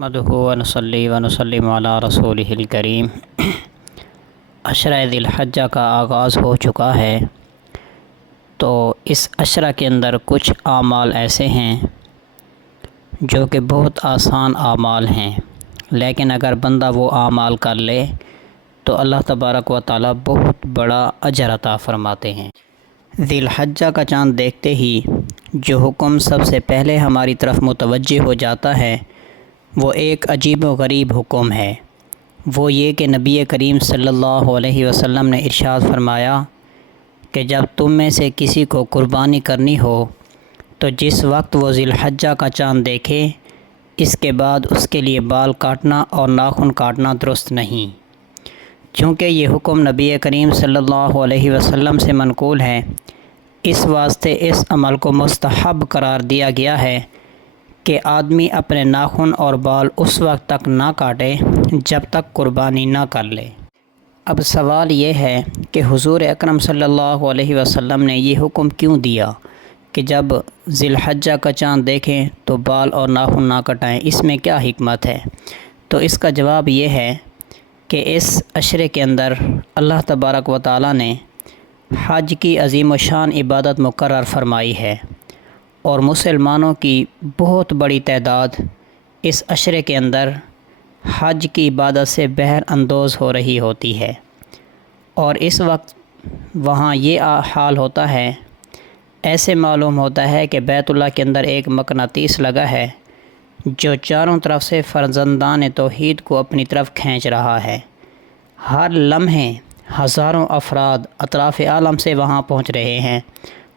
نحمدہ ونصلی ونسلم علی رسولہ الکریم۔ عشرہ ذی الحجہ کا آغاز ہو چکا ہے، تو اس عشرہ کے اندر کچھ اعمال ایسے ہیں جو کہ بہت آسان اعمال ہیں، لیکن اگر بندہ وہ اعمال کر لے تو اللہ تبارک و تعالی بہت بڑا اجر عطا فرماتے ہیں۔ ذی الحجہ کا چاند دیکھتے ہی جو حکم سب سے پہلے ہماری طرف متوجہ ہو جاتا ہے وہ ایک عجیب و غریب حکم ہے۔ وہ یہ کہ نبی کریم صلی اللہ علیہ وسلم نے ارشاد فرمایا کہ جب تم میں سے کسی کو قربانی کرنی ہو تو جس وقت وہ ذی الحجہ کا چاند دیکھے، اس کے بعد اس کے لیے بال کاٹنا اور ناخن کاٹنا درست نہیں۔ چونکہ یہ حکم نبی کریم صلی اللہ علیہ وسلم سے منقول ہے، اس واسطے اس عمل کو مستحب قرار دیا گیا ہے کہ آدمی اپنے ناخن اور بال اس وقت تک نہ کاٹے جب تک قربانی نہ کر لے۔ اب سوال یہ ہے کہ حضور اکرم صلی اللہ علیہ وسلم نے یہ حکم کیوں دیا کہ جب ذی الحجہ کا چاند دیکھیں تو بال اور ناخن نہ کٹائیں؟ اس میں کیا حکمت ہے؟ تو اس کا جواب یہ ہے کہ اس عشرے کے اندر اللہ تبارک و تعالی نے حج کی عظیم و شان عبادت مقرر فرمائی ہے، اور مسلمانوں کی بہت بڑی تعداد اس عشرے کے اندر حج کی عبادت سے بہر اندوز ہو رہی ہوتی ہے، اور اس وقت وہاں یہ حال ہوتا ہے، ایسے معلوم ہوتا ہے کہ بیت اللہ کے اندر ایک مقناطیس لگا ہے جو چاروں طرف سے فرزندان توحید کو اپنی طرف کھینچ رہا ہے۔ ہر لمحے ہزاروں افراد اطراف عالم سے وہاں پہنچ رہے ہیں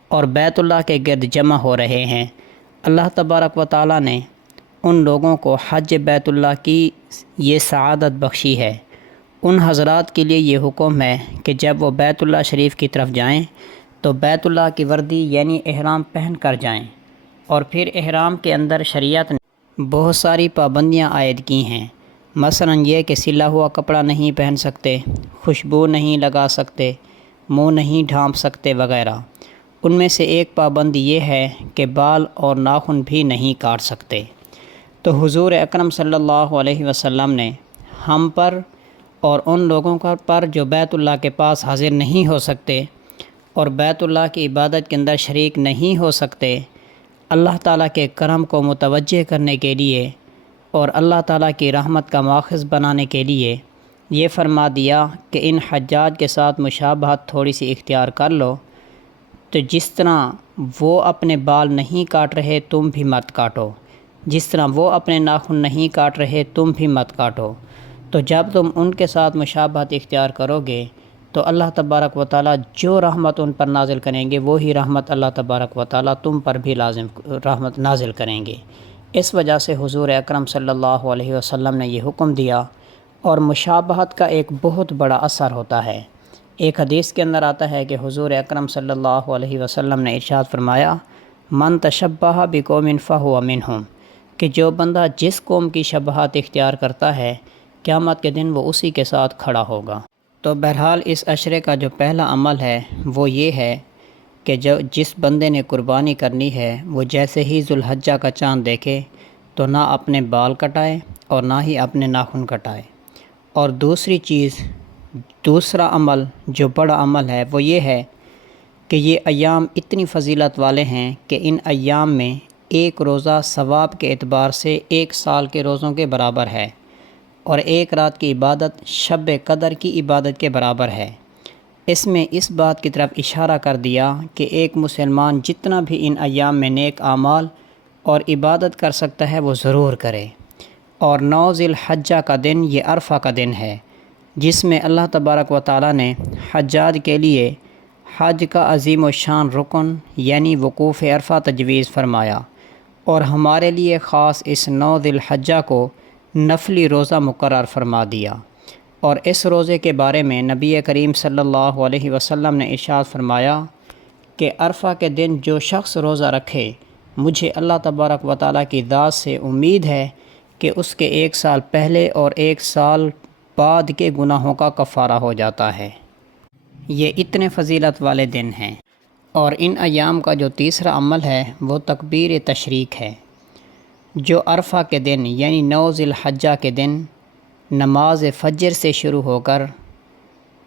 اور بیت اللہ کے گرد جمع ہو رہے ہیں۔ اللہ تبارک و تعالی نے ان لوگوں کو حج بیت اللہ کی یہ سعادت بخشی ہے۔ ان حضرات کے لیے یہ حکم ہے کہ جب وہ بیت اللہ شریف کی طرف جائیں تو بیت اللہ کی وردی یعنی احرام پہن کر جائیں، اور پھر احرام کے اندر شریعت نے بہت ساری پابندیاں عائد کی ہیں، مثلا یہ کہ سلا ہوا کپڑا نہیں پہن سکتے، خوشبو نہیں لگا سکتے، منہ نہیں ڈھانپ سکتے وغیرہ۔ ان میں سے ایک پابندی یہ ہے کہ بال اور ناخن بھی نہیں کاٹ سکتے۔ تو حضور اکرم صلی اللہ علیہ وسلم نے ہم پر اور ان لوگوں پر جو بیت اللہ کے پاس حاضر نہیں ہو سکتے اور بیت اللہ کی عبادت کے اندر شریک نہیں ہو سکتے، اللہ تعالیٰ کے کرم کو متوجہ کرنے کے لیے اور اللہ تعالیٰ کی رحمت کا ماخذ بنانے کے لیے یہ فرما دیا کہ ان حجاج کے ساتھ مشابہت تھوڑی سی اختیار کر لو، تو جس طرح وہ اپنے بال نہیں کاٹ رہے تم بھی مت کاٹو، جس طرح وہ اپنے ناخن نہیں کاٹ رہے تم بھی مت کاٹو۔ تو جب تم ان کے ساتھ مشابہت اختیار کرو گے تو اللہ تبارک و تعالیٰ جو رحمت ان پر نازل کریں گے وہی رحمت اللہ تبارک و تعالیٰ تم پر بھی رحمت نازل کریں گے۔ اس وجہ سے حضور اکرم صلی اللہ علیہ وسلم نے یہ حکم دیا، اور مشابہت کا ایک بہت بڑا اثر ہوتا ہے۔ ایک حدیث کے اندر آتا ہے کہ حضور اکرم صلی اللہ علیہ وسلم نے ارشاد فرمایا، من تشبہ بقوم فہو منہم، کہ جو بندہ جس قوم کی شباہت اختیار کرتا ہے قیامت کے دن وہ اسی کے ساتھ کھڑا ہوگا۔ تو بہرحال اس عشرے کا جو پہلا عمل ہے وہ یہ ہے کہ جس بندے نے قربانی کرنی ہے وہ جیسے ہی ذی الحجہ کا چاند دیکھے تو نہ اپنے بال کٹائے اور نہ ہی اپنے ناخن کٹائے۔ اور دوسرا عمل جو بڑا عمل ہے وہ یہ ہے کہ یہ ایام اتنی فضیلت والے ہیں کہ ان ایام میں ایک روزہ ثواب کے اعتبار سے 1 سال کے روزوں کے برابر ہے، اور ایک رات کی عبادت شب قدر کی عبادت کے برابر ہے۔ اس میں اس بات کی طرف اشارہ کر دیا کہ ایک مسلمان جتنا بھی ان ایام میں نیک اعمال اور عبادت کر سکتا ہے وہ ضرور کرے۔ اور 9 ذی الحجہ کا دن یہ عرفہ کا دن ہے، جس میں اللہ تبارک و تعالی نے حجاج کے لیے حج کا عظیم و شان رکن یعنی وقوف عرفہ تجویز فرمایا، اور ہمارے لیے خاص اس 9 ذی الحجہ کو نفلی روزہ مقرر فرما دیا۔ اور اس روزے کے بارے میں نبی کریم صلی اللہ علیہ وسلم نے ارشاد فرمایا کہ عرفہ کے دن جو شخص روزہ رکھے، مجھے اللہ تبارک و تعالیٰ کی ذات سے امید ہے کہ اس کے 1 سال پہلے اور 1 سال بعد کے گناہوں کا کفارہ ہو جاتا ہے۔ یہ اتنے فضیلت والے دن ہیں۔ اور ان ایام کا جو تیسرا عمل ہے وہ تکبیر تشریق ہے۔ جو عرفہ کے دن یعنی 9 ذی الحجہ کے دن نماز فجر سے شروع ہو کر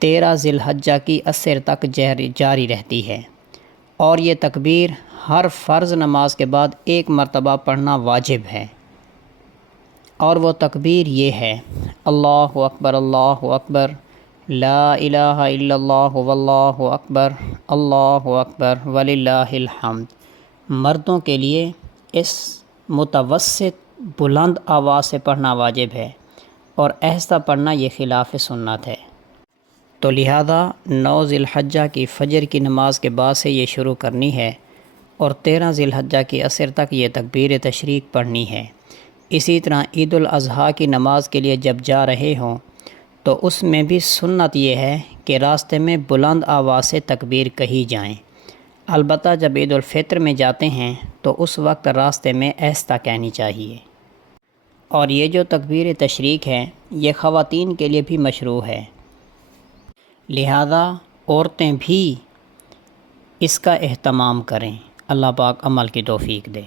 13 ذی الحجہ کی عصر تک جاری رہتی ہے، اور یہ تکبیر ہر فرض نماز کے بعد ایک مرتبہ پڑھنا واجب ہے، اور وہ تکبیر یہ ہے: اللہ اکبر لا الہ الا اللہ واللہ اکبر اللہ اکبر وللہ الحمد۔ مردوں کے لیے اس متوسط بلند آواز سے پڑھنا واجب ہے، اور آہستہ پڑھنا یہ خلاف سنت ہے، تو لہذا 9 ذی الحجہ کی فجر کی نماز کے بعد سے یہ شروع کرنی ہے، اور 13 ذی الحجہ کی عصر تک یہ تکبیر تشریق پڑھنی ہے۔ اسی طرح عید الاضحیٰ کی نماز کے لیے جب جا رہے ہوں تو اس میں بھی سنت یہ ہے کہ راستے میں بلند آواز سے تکبیر کہی جائیں، البتہ جب عید الفطر میں جاتے ہیں تو اس وقت راستے میں آہستہ کہنی چاہیے۔ اور یہ جو تکبیر تشریق ہے یہ خواتین کے لیے بھی مشروع ہے، لہذا عورتیں بھی اس کا اہتمام کریں۔ اللہ پاک عمل کی توفیق دے۔